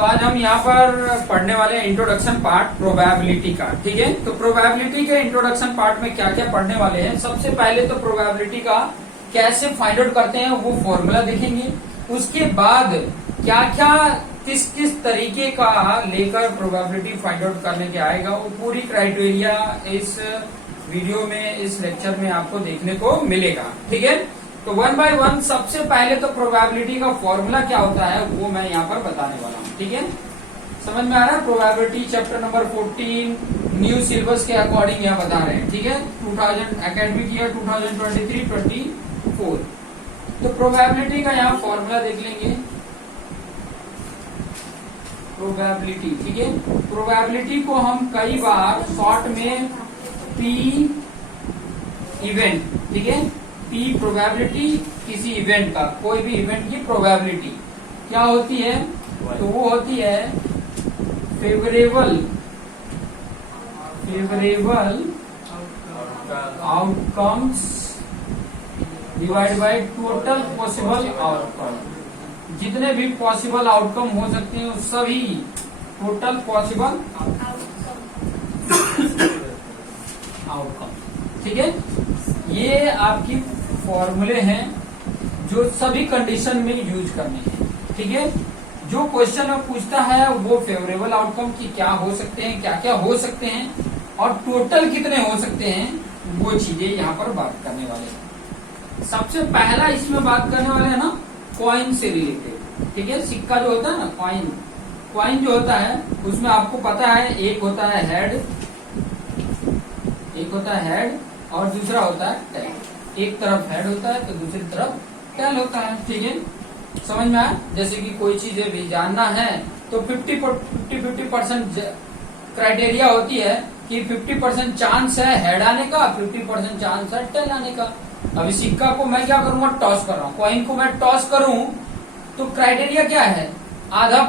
आज हम यहाँ पर पढ़ने वाले हैं इंट्रोडक्शन पार्ट प्रोबेबिलिटी का। ठीक है, तो प्रोबेबिलिटी के इंट्रोडक्शन पार्ट में क्या क्या पढ़ने वाले हैं। सबसे पहले तो प्रोबेबिलिटी का कैसे फाइंड आउट करते हैं वो फॉर्मूला देखेंगे। उसके बाद क्या क्या किस किस तरीके का लेकर प्रोबेबिलिटी फाइंड आउट करने के आएगा वो पूरी क्राइटेरिया इस वीडियो में, इस लेक्चर में आपको देखने को मिलेगा। ठीक है, तो वन बाय वन सबसे पहले तो प्रोबेबिलिटी का फॉर्मूला क्या होता है वो मैं यहाँ पर बताने वाला हूँ। ठीक है, समझ में आ रहा है। Probability chapter number 14 new syllabus के अकॉर्डिंग यहाँ बता रहे हैं। ठीक है, 2000 एकेडमिक ईयर 2023-24। तो प्रोबेबिलिटी का यहाँ फॉर्मूला देख लेंगे। प्रोबेबिलिटी, ठीक है, प्रोबेबिलिटी को हम कई बार शॉर्ट में पी इवेंट, ठीक है, पी प्रोबेबिलिटी किसी इवेंट का, कोई भी इवेंट की प्रोबेबिलिटी क्या होती है, तो वो होती है favourable outcomes divide by total possible outcome. जितने भी पॉसिबल आउटकम हो सकते हैं सभी टोटल पॉसिबल आउटकम। ठीक है, ये आपकी फॉर्मूले हैं जो सभी कंडीशन में यूज करने हैं। ठीक है, जो क्वेश्चन में पूछता है वो फेवरेबल आउटकम की क्या हो सकते हैं, क्या क्या हो सकते हैं और टोटल कितने हो सकते हैं, वो चीजें यहाँ पर बात करने वाले हैं। सबसे पहला इसमें बात करने वाले हैं ना कॉइन से रिलेटेड। ठीक है, सिक्का जो होता है ना, कॉइन जो होता है उसमें आपको पता है एक होता है हेड और दूसरा होता है टेल। एक तरफ हेड होता है तो दूसरी तरफ टेल होता है। ठीक है, समझ में आया। जैसे कि कोई चीज भी जानना है तो 50% क्राइटेरिया होती है कि 50% चांस है हेड आने का, 50% चांस है टेल आने का। अभी सिक्का को मैं क्या करूंगा, टॉस कर रहा हूँ, कॉइन को मैं टॉस करूं तो क्राइटेरिया क्या है, आधा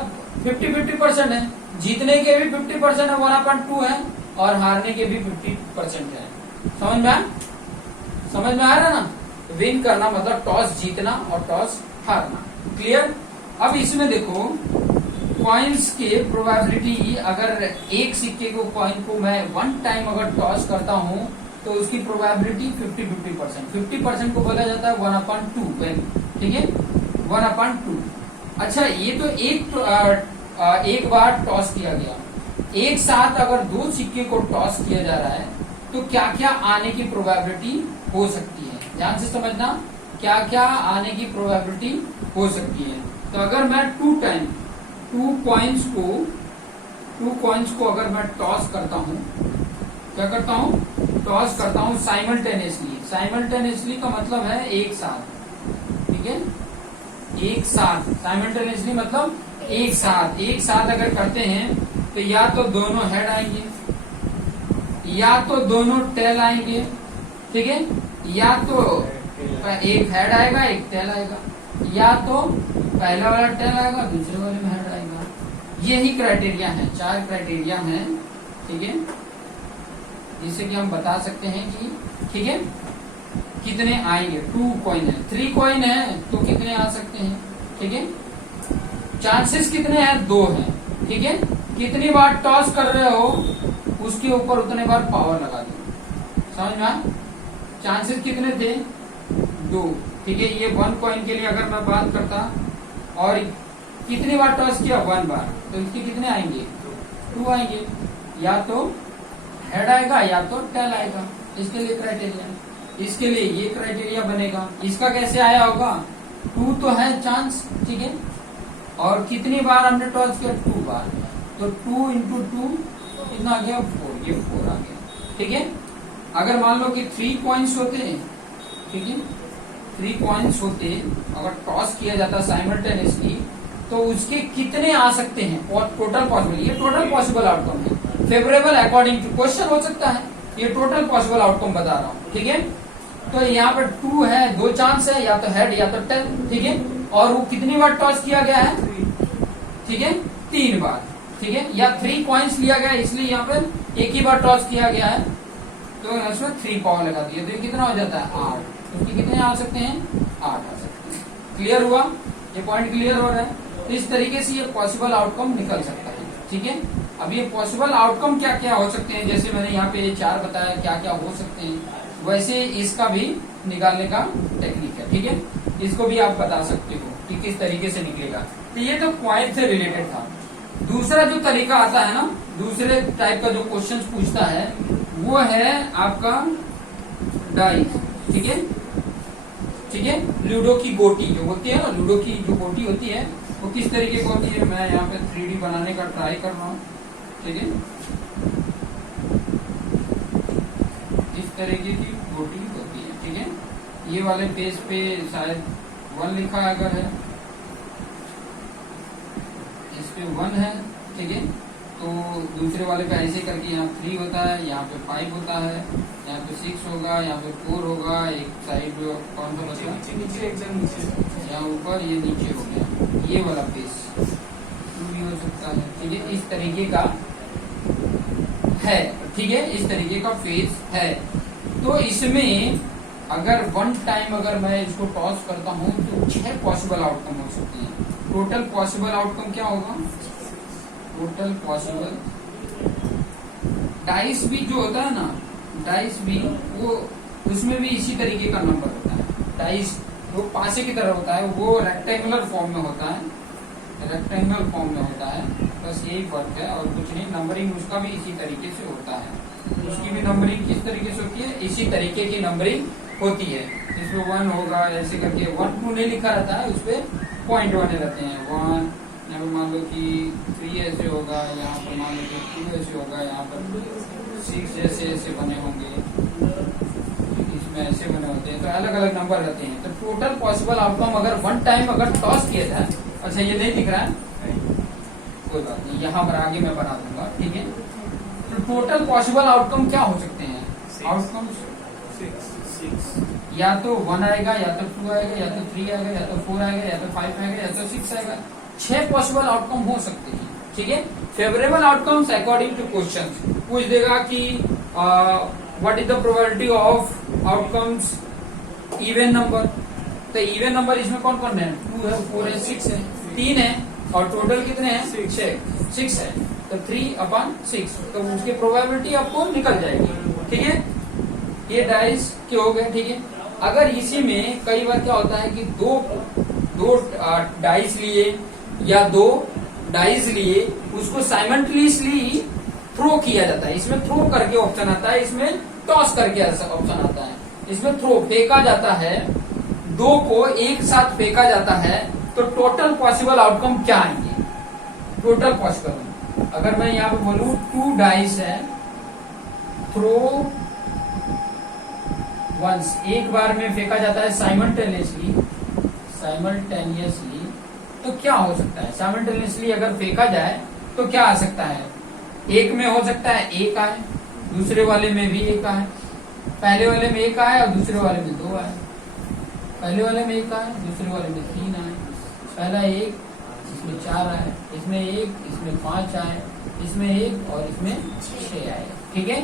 50% है, जीतने के भी 50% है 1/2 है और हारने के भी 50% है। समझ में आ रहा ना। विन करना मतलब टॉस जीतना और टॉस हारना। क्लियर। अब इसमें देखो कॉइन्स के प्रोबेबिलिटी, अगर एक सिक्के को कॉइन को मैं 1 टाइम अगर टॉस करता हूँ तो उसकी प्रोबेबिलिटी 50%। 50% को बोला जाता है 1/2। ठीक है, 1/2। अच्छा, ये तो एक बार टॉस किया गया। एक साथ अगर 2 सिक्के को टॉस किया जा रहा है तो क्या क्या आने की प्रोबेबिलिटी हो सकती है, ध्यान से समझना, क्या क्या आने की प्रोबेबिलिटी हो सकती है। तो अगर मैं 2 कॉइन्स को अगर मैं टॉस करता हूँ, क्या करता हूँ, टॉस करता हूँ साइमल्टेनियसली का मतलब है एक साथ। ठीक है, एक साथ, साइमल्टेनियसली मतलब एक साथ अगर करते हैं तो या तो दोनों हेड आएंगे या तो दोनों टेल आएंगे। ठीक है, या तो एक हेड आएगा एक टेल आएगा, या तो पहला वाला टेल आएगा दूसरे वाले में हेड आएगा। यही क्राइटेरिया है, 4 क्राइटेरिया हैं। ठीक है, जिससे कि हम बता सकते हैं कि ठीक है कितने आएंगे। 2 कॉइन है, 3 कॉइन है तो कितने आ सकते हैं। ठीक है, चांसेस कितने हैं, 2 हैं। ठीक है, कितनी बार टॉस कर रहे हो उसके ऊपर उतने बार पावर लगा दो। समझ में आया। चांसेस कितने थे, 2। ठीक है, ये 1 कॉइन के लिए अगर मैं बात करता और कितनी बार टॉस किया, 1 बार, तो इसके कितने आएंगे, 2 आएंगे। या तो हेड आएगा या तो टेल आएगा। इसके लिए क्राइटेरिया, इसके लिए ये क्राइटेरिया बनेगा। इसका कैसे आया होगा, 2 तो है चांस। ठीक है, और कितनी बार हमने टॉस किया, 2 बार, तो 2 × 2 कितना आ गया, 4, ये 4 आ गया। ठीक है, अगर मान लो कि 3 कॉइन्स होते हैं, ठीक है, 3 कॉइन्स होते अगर टॉस किया जाता साइमल्टेनियसली तो उसके कितने आ सकते हैं, और टोटल पॉसिबल, ये टोटल पॉसिबल आउटकम है। फेवरेबल अकॉर्डिंग टू क्वेश्चन हो सकता है, ये टोटल पॉसिबल आउटकम बता रहा हूँ। ठीक है, तो यहाँ पर 2 है, 2 चांस है, या तो हेड या तो टेल। ठीक है, और वो कितनी बार टॉस किया गया है, ठीक है, 3 बार। ठीक है, या 3 कॉइन्स लिया गया इसलिए यहाँ पर एक ही बार टॉस किया गया है तो इसमें 3 पावर लगा दिया तो ये कितना हो जाता है, 8। उसके कितने आ सकते हैं, 8 आ सकते हैं। क्लियर हुआ, ये पॉइंट क्लियर हो रहा है। तो इस तरीके से ये पॉसिबल आउटकम निकल सकता है। ठीक है, अब ये पॉसिबल आउटकम क्या क्या हो सकते हैं, जैसे मैंने यहाँ पे 4 बताया क्या क्या हो सकते हैं, वैसे इसका भी निकालने का टेक्निक है। ठीक है, इसको भी आप बता सकते हो कि किस तरीके से निकलेगा। तो ये तो पॉइंट से रिलेटेड था। दूसरा जो तरीका आता है ना, दूसरे टाइप का जो क्वेश्चन पूछता है वो है आपका डाइस। ठीक है, ठीक है, लूडो की गोटी जो होती है ना, लूडो की जो गोटी होती है वो किस तरीके की होती है, मैं यहाँ पे 3D बनाने का ट्राई कर रहा हूँ। ठीक है, इस तरीके की गोटी होती है। ठीक है, ये वाले पेज पे शायद 1 लिखा अगर है, इस पे 1 है। ठीक है, तो दूसरे वाले पे ऐसे करके यहाँ 3 होता है, यहाँ पे 5 होता है, यहाँ पे 6 होगा, यहाँ पे 4 होगा, एक साइड कौन सा बचा, नीचे एकदम नीचे, यहाँ ऊपर, ये नीचे हो गया, ये वाला पेज 2 भी हो सकता है। ठीक है, इस तरीके का है। ठीक है, इस तरीके का फेस है। तो इसमें अगर 1 टाइम अगर मैं इसको टॉस करता हूँ तो 6 पॉसिबल आउटकम हो सकती है। टोटल पॉसिबल आउटकम क्या होगा, टोटल पॉसिबल डाइस भी जो होता है ना, डाइस भी वो उसमें भी इसी तरीके का नंबर होता है। डाइस वो पासे की तरह होता है, वो रेक्टेंगुलर फॉर्म में होता है, रेक्टेंगुलर फॉर्म में होता है, बस यही फर्क है और कुछ नहीं। नंबरिंग उसका भी इसी तरीके से होता है, उसकी भी नंबरिंग किस तरीके से होती है, इसी तरीके की नंबरिंग होती है। इसमें 1 होगा, ऐसे करके 1 2 नहीं लिखा रहता है, उस पर पॉइंट बने रहते हैं। 1 यहाँ पे मान लो कि 3 ऐसे होगा, यहाँ पर मान लो कि 2 ऐसे होगा, यहाँ पर 6 ऐसे बने होंगे, इसमें ऐसे बने होते हैं, तो अलग अलग नंबर रहते हैं। तो टोटल पॉसिबल आउटकम अगर 1 टाइम अगर टॉस किया जाए, अच्छा ये नहीं दिख रहा है, कोई बात नहीं, यहाँ पर आगे मैं बना दूंगा। ठीक है, तो टोटल पॉसिबल आउटकम क्या हो सकते हैं, आउटकम 6, या तो 1 आएगा, या तो 2 आएगा, या तो 3 आएगा, या तो 4 आएगा, या तो 5 आएगा, या तो 6 आएगा। 6 पॉसिबल आउटकम हो सकते हैं। ठीक है, favourable outcomes according to question पूछ देगा कि what is the probability of outcomes even number. तो इवन नंबर इसमें कौन कौन है, 2 है, 4 है, 6 है, 3 है, और टोटल कितने हैं, 6 है, तो 3/6, तो उसकी प्रोबेबिलिटी आपको निकल जाएगी। ठीक है, ये डाइस के हो गए। ठीक है, अगर इसी में कई बार क्या होता है कि दो डाइस लिए या 2 डाइस लिए, उसको साइमल्टेनियसली थ्रो किया जाता है। इसमें थ्रो करके ऑप्शन आता है, इसमें टॉस करके ऑप्शन आता है। इसमें थ्रो फेंका जाता है, 2 को एक साथ फेंका जाता है, तो टोटल पॉसिबल आउटकम क्या आएंगे, टोटल पॉसिबल। अगर मैं यहाँ पे बोलूं 2 डाइस है, थ्रो वंस, एक बार में फेंका जाता है साइमल्टेनियसली, तो क्या हो सकता है, साइमल्टेनियसली अगर फेंका जाए तो क्या आ सकता है, एक में हो सकता है 1 आए, दूसरे वाले में भी 1 आए, पहले वाले में 1 आए और दूसरे वाले में 2 आए, पहले वाले में 1 आए, दूसरे वाले में 3 आए, पहला 1, इसमें 4 आए, इसमें 1, इसमें 5 आए, इसमें 1 और इसमें 6 आए। ठीक है,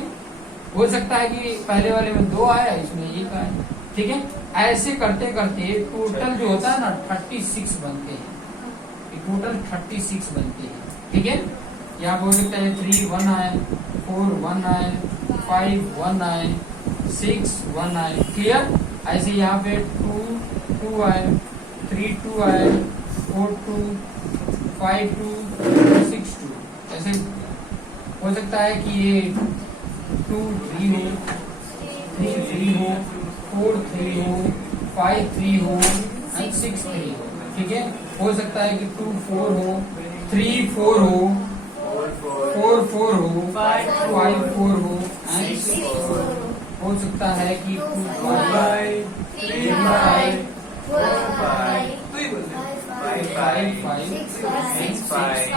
हो सकता है कि पहले वाले में 2 आया, इसमें 1 आए। ठीक है, ऐसे करते करते टोटल जो होता है ना 36 बनते हैं, टोटल 36 बनते हैं। ठीक है, यहाँ हो सकता है 3 1 आए, 4 1 आए, 5 1 आए, 6 1 आए। क्लियर, ऐसे यहाँ पे 2 2 आए, 3 2 आए, 4 2, 5 2, 6 2, ऐसे हो सकता है कि ये 2 3 हो, 3 3 हो, 4 3 हो, 5 3 हो एंड 6 3 हो। ठीक है, हो सकता है कि 2 4 हो, 3 4 हो, 4 4 हो, 5 4 हो एंड 6 4 हो सकता है कि 2 5 3 5 4 5 5 5 6 5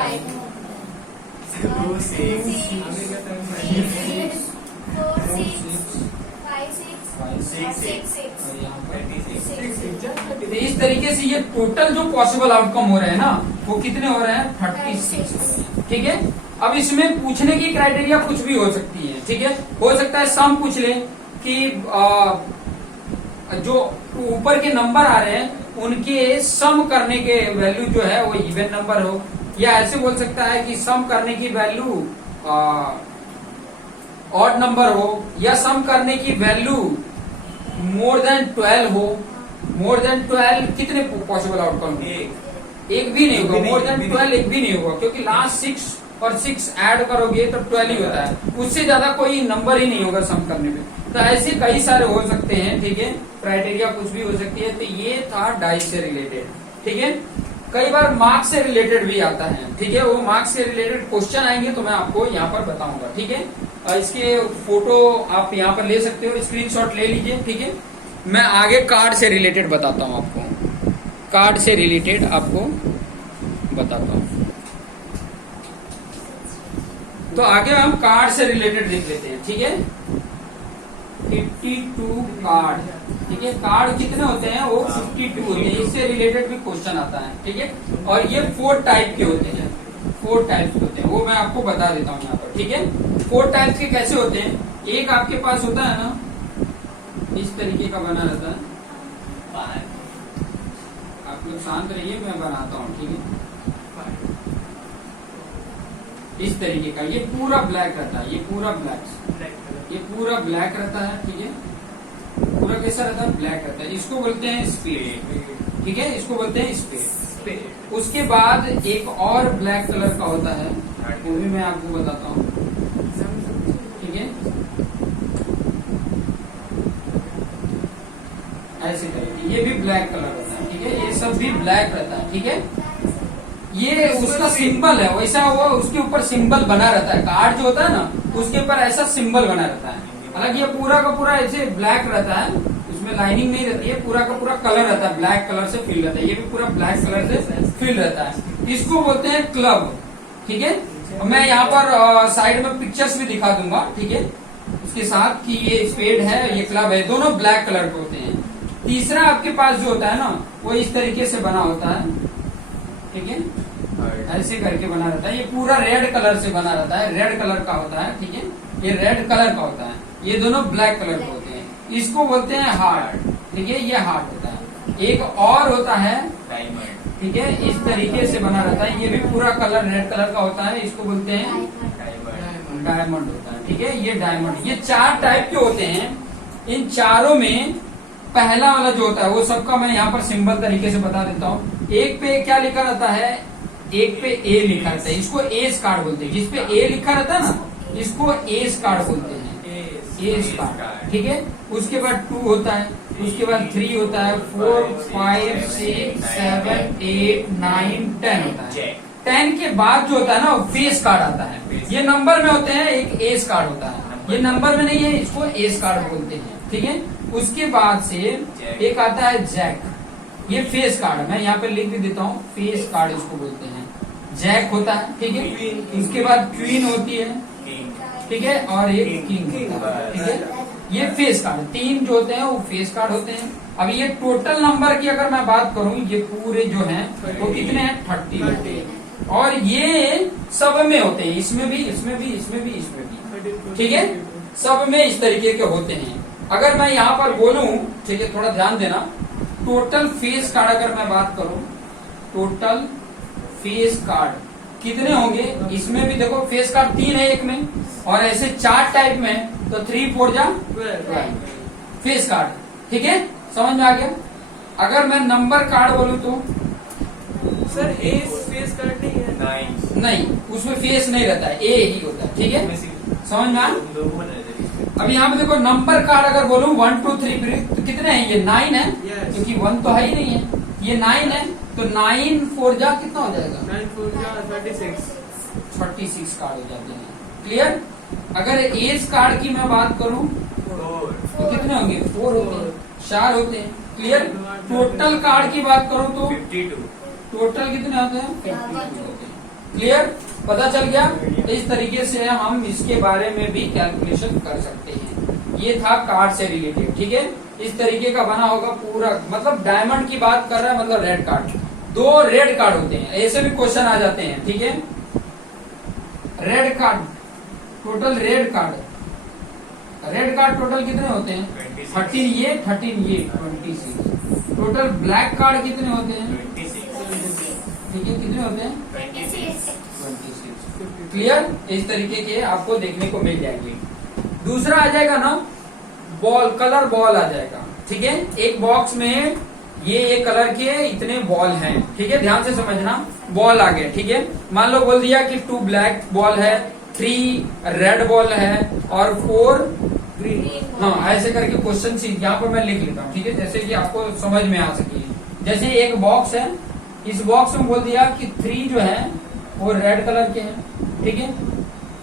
2 6 इस तरीके से ये टोटल जो पॉसिबल आउटकम हो रहे हैं ना, वो कितने हो रहे हैं, 36 हो रहे हैं। ठीक है, अब इसमें पूछने की क्राइटेरिया कुछ भी हो सकती है। ठीक है, हो सकता है सम पूछ ले कि जो ऊपर के नंबर आ रहे हैं उनके सम करने के वैल्यू जो है वो इवन नंबर हो, या ऐसे बोल सकता है कि सम करने की वैल्यू ऑड नंबर हो, या सम करने की वैल्यू मोर देन 12 हो। मोर देन 12 कितने पॉसिबल आउटकम? एक भी नहीं होगा। मोर देन 12 एक भी नहीं होगा, क्योंकि लास्ट 6 और 6 ऐड करोगे तो 12 ही होता है, उससे ज्यादा कोई नंबर ही नहीं होगा सम करने में। तो ऐसे कई सारे हो सकते हैं, ठीक है, क्राइटेरिया कुछ भी हो सकती है। तो ये था डाइस से रिलेटेड, ठीक है। कई बार मार्क्स से रिलेटेड भी आता है, ठीक है, वो मार्क्स से रिलेटेड क्वेश्चन आएंगे तो मैं आपको यहाँ पर बताऊंगा, ठीक है। इसके फोटो आप यहाँ पर ले सकते हो, स्क्रीनशॉट ले लीजिए, ठीक है। मैं आगे कार्ड से रिलेटेड बताता हूँ आपको, कार्ड से रिलेटेड आपको बताता हूँ। तो आगे हम कार्ड से रिलेटेड देख लेते हैं, ठीक है। 52 कार्ड, ठीक है। कार्ड कितने होते हैं? वो 52 होते हैं। इससे रिलेटेड भी क्वेश्चन आता है, ठीक है। और ये 4 टाइप के होते हैं, 4 टाइप्स के होते हैं, वो मैं आपको बता देता हूँ यहाँ पर, ठीक है। 4 टाइप्स के कैसे होते हैं? एक आपके पास होता है ना, इस तरीके का बना रहता है। आप लोग शांत रहिए, मैं बनाता हूँ, ठीक है। इस तरीके का, ये पूरा ब्लैक रहता है, ये पूरा ब्लैक, ये पूरा ब्लैक रहता है, ठीक है। पूरा कैसा रहता है? ब्लैक रहता है। इसको बोलते हैं स्पेड, ठीक है, इसको बोलते हैं स्पेड। उसके बाद एक और ब्लैक कलर का होता है, वो भी मैं आपको बताता हूँ, ठीक है। ऐसे करेंगे, ये भी ब्लैक कलर रहता है, ठीक है। ये सब भी ब्लैक रहता है, ठीक है। ये उसका सिंबल है, वैसा वो उसके ऊपर सिंबल बना रहता है। कार्ड जो होता है ना, उसके ऊपर ऐसा सिंबल बना रहता है। हालांकि ये पूरा का पूरा ऐसे ब्लैक रहता है, उसमें लाइनिंग नहीं रहती है, पूरा का पूरा कलर रहता है, ब्लैक कलर से फिल रहता है। ये भी पूरा ब्लैक कलर से फिल रहता है। इसको बोलते हैं क्लब, ठीक है। मैं यहाँ पर साइड में पिक्चर्स भी दिखा दूंगा, ठीक है, उसके साथ कि ये स्पेड है, ये क्लब है, दोनों ब्लैक कलर के होते हैं। तीसरा आपके पास जो होता है ना, वो इस तरीके से बना होता है, ठीक है, ऐसे करके बना रहता है। ये पूरा रेड कलर से बना रहता है, रेड कलर का होता है, ठीक है। ये रेड कलर का होता है, ये दोनों ब्लैक कलर के होते हैं। इसको बोलते हैं हार्ट, ठीक है, ये हार्ट होता है। एक और होता है डायमंड, ठीक है, इस तरीके से बना रहता है, ये भी पूरा कलर रेड कलर का होता है, इसको बोलते हैं डायमंड होता है, ठीक है, ये डायमंड। ये 4 टाइप के होते हैं। इन चारों में पहला वाला जो होता है वो सबका मैं यहाँ पर सिंबल तरीके से बता देता हूँ। एक पे क्या लिखा रहता है? एक पे ए लिखा रहता है, इसको एस कार्ड बोलते हैं। जिसपे ए लिखा रहता है ना, इसको एस कार्ड बोलते हैं, एस कार्ड, ठीक है। उसके बाद 2 होता है, उसके बाद 3 होता है, 4, 5, 6, 7, 8, 9, 10 होता है। 10 के बाद जो होता है ना, वो फेस कार्ड आता है। ये नंबर में होते हैं, एक एस कार्ड होता है। ये नंबर में नहीं है, इसको एस कार्ड बोलते हैं, ठीक है। उसके बाद से एक आता है जैक, ये फेस कार्ड, मैं यहाँ पे लिख भी देता हूँ, फेस कार्ड इसको बोलते हैं, जैक होता है, ठीक है। इसके बाद क्वीन होती है, ठीक है, और एक किंग होता है, ठीक है। ये फेस कार्ड 3 जो होते हैं वो फेस कार्ड होते हैं। अब ये टोटल नंबर की अगर मैं बात करूं, ये पूरे जो हैं वो कितने हैं? 30 होते हैं। और ये सब में होते हैं, इसमें भी, इसमें भी, इसमें भी, इसमें भी, ठीक है, सब में इस तरीके के होते हैं। अगर मैं यहाँ पर बोलूं, ठीक है, थोड़ा ध्यान देना, टोटल फेस कार्ड अगर मैं बात करूं, टोटल फेस कार्ड कितने होंगे? इसमें भी देखो फेस कार्ड 3 है एक में, और ऐसे 4 टाइप में, तो 3, 4 जा 12 फेस कार्ड, ठीक है, समझ में आ गया। अगर मैं नंबर कार्ड बोलूं तो सर ए फेस कार्ड नहीं है, नहीं, उसमें फेस नहीं रहता है, ए ही होता है, ठीक है, समझ में आया। अब यहाँ पे देखो नंबर कार्ड अगर बोलूं 1, 2, 3 तो कितने हैं? ये 9 है, क्योंकि 1 तो है ही नहीं है, ये 9 है, तो 9, 4 जा कितना हो जाएगा? 9, 4 जा 36 कार्ड हो जाते हैं, क्लियर। अगर एज कार्ड की मैं बात करूं तो कितने होंगे? 4 होते हैं, 4 होते हैं, क्लियर। टोटल कार्ड की बात करूं तो 52, टोटल कितने होते हैं? 52 होते हैं, क्लियर, पता चल गया। इस तरीके से हम इसके बारे में भी कैलकुलेशन कर सकते हैं। ये था कार्ड से रिलेटेड, ठीक है, इस तरीके का बना होगा पूरा। मतलब डायमंड की बात कर रहा है, मतलब रेड कार्ड, 2 रेड कार्ड होते हैं, ऐसे भी क्वेश्चन आ जाते हैं, ठीक है। Red card, total red card, red card total कितने होते हैं? 13 ये, 13 ये, 26, टोटल ब्लैक कार्ड कितने होते हैं? 26 ठीक है, कितने होते हैं? 26 26। क्लियर? इस तरीके के आपको देखने को मिल जाएंगे। दूसरा आ जाएगा ना बॉल, कलर बॉल आ जाएगा। ठीक है, एक बॉक्स में ये कलर के इतने बॉल हैं। ठीक है, ध्यान से समझना, बॉल आ गए। ठीक है, मान लो बोल दिया कि 2 ब्लैक बॉल है, 3 रेड बॉल है और 4 ग्रीन। हाँ, ऐसे करके क्वेश्चन यहाँ पर मैं लिख लेता हूँ। ठीक है, जैसे कि आपको समझ में आ सके। जैसे एक बॉक्स है, इस बॉक्स में बोल दिया कि 3 जो है वो रेड कलर के हैं। ठीक है,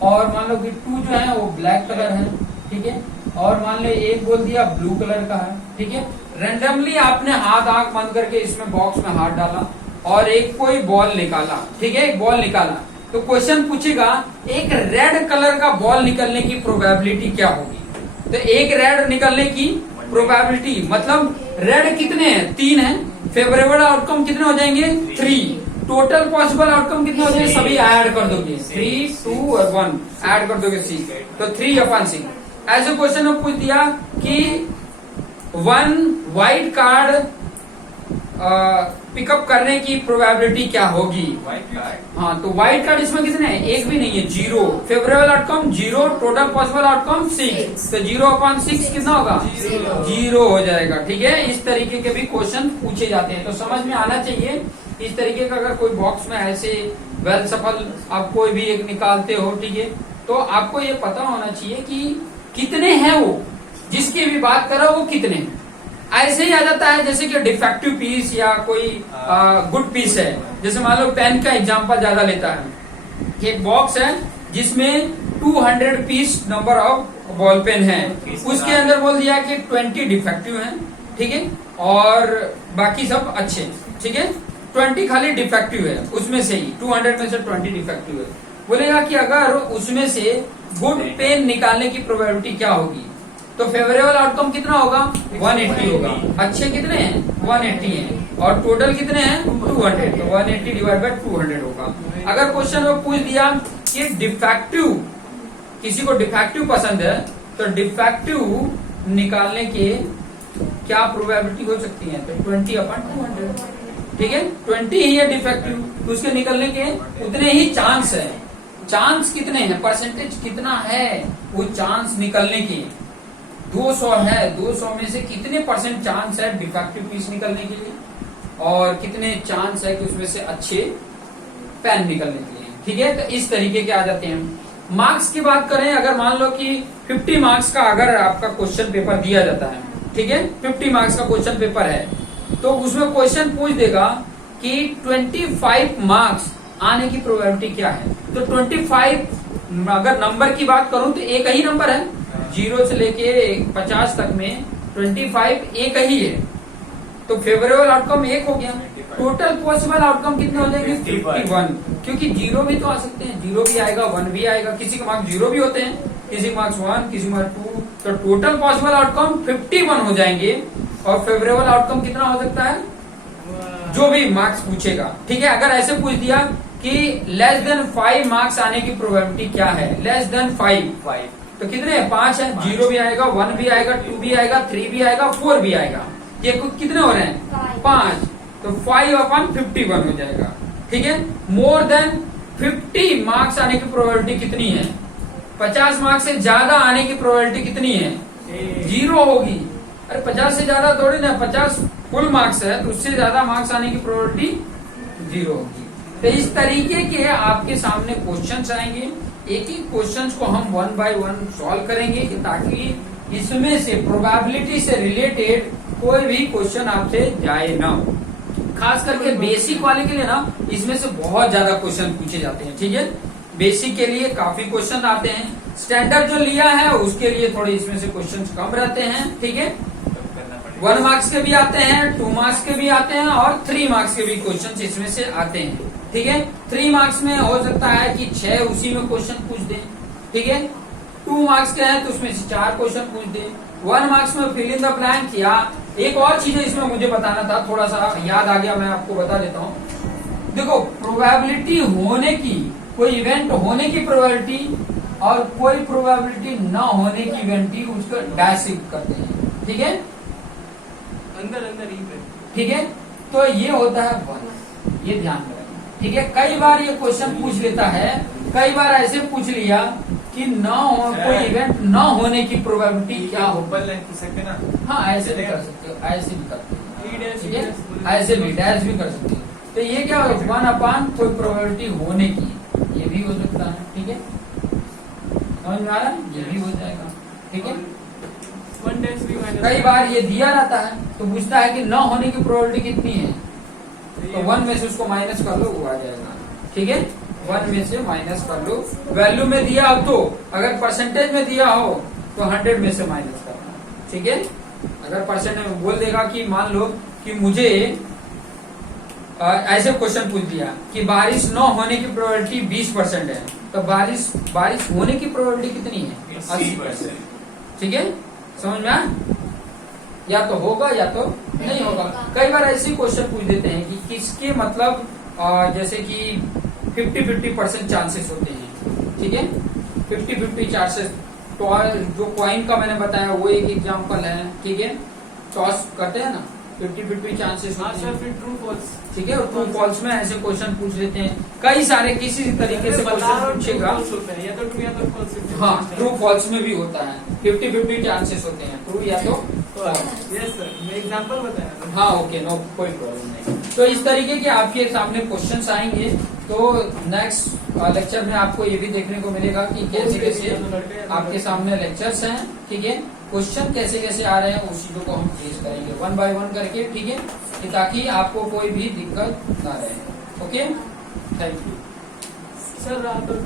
और मान लो कि 2 जो है वो ब्लैक कलर है। ठीक है, और मान लो एक बोल दिया ब्लू कलर का है। ठीक है, रेंडमली आपने हाथ आंख बंद करके इसमें बॉक्स में हाथ डाला और एक कोई बॉल निकाला। ठीक है, एक बॉल निकाला तो क्वेश्चन पूछेगा एक रेड कलर का बॉल निकलने की प्रोबेबिलिटी क्या होगी। तो एक रेड निकलने की प्रोबेबिलिटी मतलब रेड कितने हैं? 3 है। फेवरेबल आउटकम कितने हो जाएंगे? 3। टोटल पॉसिबल आउटकम कितने हो जाएंगे? सभी ऐड कर दोगे, 3, 2 और 1 ऐड कर दोगे 6, तो 3/6। ऐसे क्वेश्चन में पूछ दिया कि 1 व्हाइट कार्ड पिकअप करने की प्रोबेबिलिटी क्या होगी? White card. हाँ, तो व्हाइट कार्ड इसमें कितने हैं? एक भी नहीं है, 0। Favourable outcome 0, total possible outcome 6, तो 0/6 कितना होगा? 0 हो जाएगा। ठीक है, इस तरीके के भी क्वेश्चन पूछे जाते हैं, तो समझ में आना चाहिए। इस तरीके का अगर कोई बॉक्स में ऐसे वेल सफल आप कोई भी एक निकालते हो, ठीक है, तो आपको ये पता होना चाहिए कि कितने हैं वो, जिसकी भी बात करो वो कितने हैं। ऐसे ही आ जाता है जैसे कि डिफेक्टिव पीस या कोई गुड पीस है। जैसे मान लो पेन का एग्जांपल ज्यादा लेता है कि एक बॉक्स है जिसमें 200 piece number of ball pen है, उसके अंदर बोल दिया कि 20 डिफेक्टिव हैं। ठीक है, और बाकी सब अच्छे। ठीक है, 20 खाली डिफेक्टिव है, उसमें से ही 200 में से 20 डिफेक्टिव है। बोलेगा कि अगर उसमें से गुड पेन निकालने की प्रोबेबिलिटी क्या होगी, तो फेवरेबल आउटकम कितना होगा? 180 होगा। अच्छे कितने हैं? 180 हैं, और टोटल कितने हैं? 200, तो 180 डिवाइड बाय 200 होगा। अगर क्वेश्चन में पूछ दिया कि डिफेक्टिव, किसी को डिफेक्टिव पसंद है, तो डिफेक्टिव निकालने के क्या प्रोबेबिलिटी हो सकती है, तो 20/200। ठीक है, 20 ही है डिफेक्टिव, तो उसके निकलने के उतने ही चांस है। चांस कितने हैं? परसेंटेज कितना है वो चांस निकलने की? 200 है। 200 में से कितने % चांस है डिफेक्टिव पीस निकलने के लिए, और कितने चांस है कि उसमें से अच्छे पेन निकलने के लिए। ठीक है, तो इस तरीके के आ जाते हैं। मार्क्स की बात करें, अगर मान लो कि 50 मार्क्स का अगर आपका क्वेश्चन पेपर दिया जाता है, ठीक है, 50 मार्क्स का क्वेश्चन पेपर है, तो उसमें क्वेश्चन पूछ देगा कि 25 मार्क्स आने की प्रोबेबिलिटी क्या है। तो 25 अगर नंबर की बात करूं तो एक ही नंबर है, 0 से लेके 50 तक में 25 एक ही है, तो फेवरेबल आउटकम 1 हो गया। टोटल पॉसिबल आउटकम कितने हो जाएंगे? 51, क्योंकि 0 भी तो आ सकते हैं, 0 भी आएगा, 1 भी आएगा, किसी के मार्क्स 0 भी होते हैं, किसी के मार्क्स 1, किसी के मार्क्स 2, तो टोटल पॉसिबल आउटकम 51 हो जाएंगे। और फेवरेबल आउटकम कितना हो सकता है? जो भी मार्क्स पूछेगा। ठीक है, अगर ऐसे पूछ दिया कि लेस देन 5 मार्क्स आने की प्रोबेबिलिटी क्या है, लेस देन 5, तो कितने हैं? 5 है। 0 भी आएगा, 1 भी आएगा, 2 भी आएगा, 3 भी आएगा, 4 भी आएगा। ये कितने हो रहे हैं? 5, तो 5/51 हो जाएगा। ठीक है, मोर देन 50 मार्क्स आने की प्रोबेबिलिटी कितनी है? 50 मार्क्स से ज्यादा आने की प्रोबेबिलिटी कितनी है? 0 होगी। अरे 50 से ज्यादा थोड़ी ना, 50 फुल मार्क्स है, तो उससे ज्यादा मार्क्स आने की प्रोबेबिलिटी 0 होगी। तो इस तरीके के आपके सामने क्वेश्चंस आएंगे, एक एक क्वेश्चंस को हम 1 बाय 1 सॉल्व करेंगे कि ताकि इसमें से प्रोबेबिलिटी से रिलेटेड कोई भी क्वेश्चन आपसे जाए ना। खास करके बेसिक वाले के लिए ना इसमें से बहुत ज्यादा क्वेश्चन पूछे जाते हैं। ठीक है, बेसिक के लिए काफी क्वेश्चन आते हैं, स्टैंडर्ड जो लिया है उसके लिए थोड़े इसमें से क्वेश्चन कम रहते हैं। ठीक है, 1 मार्क्स के भी आते हैं, 2 मार्क्स के भी आते हैं, और 3 मार्क्स के भी क्वेश्चन इसमें से आते हैं। ठीक है, 3 मार्क्स में हो सकता है कि 6 उसी में क्वेश्चन पूछ दें। ठीक है, 2 मार्क्स के हैं तो उसमें से 4 क्वेश्चन पूछ दें। 1 मार्क्स में फिल इन द ब्लैंक, या एक और चीज इसमें मुझे बताना था, थोड़ा सा याद आ गया, मैं आपको बता देता हूँ। देखो, प्रोबेबिलिटी होने की, कोई इवेंट होने की प्रोबेबिलिटी और कोई प्रोबेबिलिटी न होने की इवेंट ही उसको डैश करते हैं। ठीक है, अंदर ही ठीक है, तो ये होता है 1, ये ध्यान रखें। ठीक है, कई बार ये क्वेश्चन पूछ लेता है, कई बार ऐसे पूछ लिया कि न हो कोई इवेंट न होने की प्रोबेबिलिटी क्या हो। ओपन लाइन पूछ सकते ना। हाँ ऐसे भी कर सकते हो, ऐसे भी कर सकते हो, ठीक है, ठीक ऐसे भी डैश भी कर सकते हो। तो ये क्या होगा 1/, कोई प्रोबेबिलिटी होने की, ये भी हो सकता है। ठीक है, समझ में आ रहा है, ये भी हो जाएगा। ठीक है, 1 डैश भी माइनस। कई बार ये दिया रहता है तो पूछता है कि न होने की प्रोबेबिलिटी कितनी है, तो 1 में से उसको माइनस कर लो, वो आ जाएगा। ठीक है, 1 में से माइनस कर लो, वैल्यू में दिया हो तो, अगर परसेंटेज में दिया हो तो 100 में से माइनस करना। ठीक है, अगर परसेंटेज में बोल देगा कि मान लो कि मुझे ऐसे क्वेश्चन पूछ दिया कि बारिश न होने की प्रोबेबिलिटी 20% है, तो बारिश होने की प्रोबेबिलिटी कितनी है, 80%। ठीक है, समझ में आया? या तो होगा या तो नहीं होगा। कई बार ऐसे क्वेश्चन पूछ देते हैं कि किसके मतलब जैसे कि 50-50% चांसेस होते हैं। ठीक है, 50-50 चांसेस। तो जो कॉइन का मैंने बताया वो एक एग्जांपल है। ठीक है, टॉस करते हैं ना, 50-50 चांसेस हाँ होते सर, हैं। फिर ट्रू फॉल्स। ठीक है, और ट्रू फॉल्स में ऐसे क्वेश्चन पूछ लेते हैं, कई सारे किसी तरीके से क्वेश्चन पूछेगा। या तो ट्रू या तो फॉल्स। हाँ, ट्रू फॉल्स में भी होता है, 50-50 चांसेस होते हैं, ट्रू या तो फॉल्स। यस सर, मैं एग्जांपल बताया। हाँ ओके, नो कोई प्रॉब्लम नहीं। तो इस तरीके के आपके सामने क्वेश्चंस आएंगे। तो नेक्स्ट लेक्चर में आपको ये भी देखने को मिलेगा कि कैसे कैसे आपके सामने लेक्चर्स हैं। ठीक है, क्वेश्चन कैसे कैसे आ रहे हैं उस चीजों को हम फेस करेंगे 1 बाय 1 करके। ठीक है, कि ताकि आपको कोई भी दिक्कत ना रहे। ओके, थैंक यू सर रात और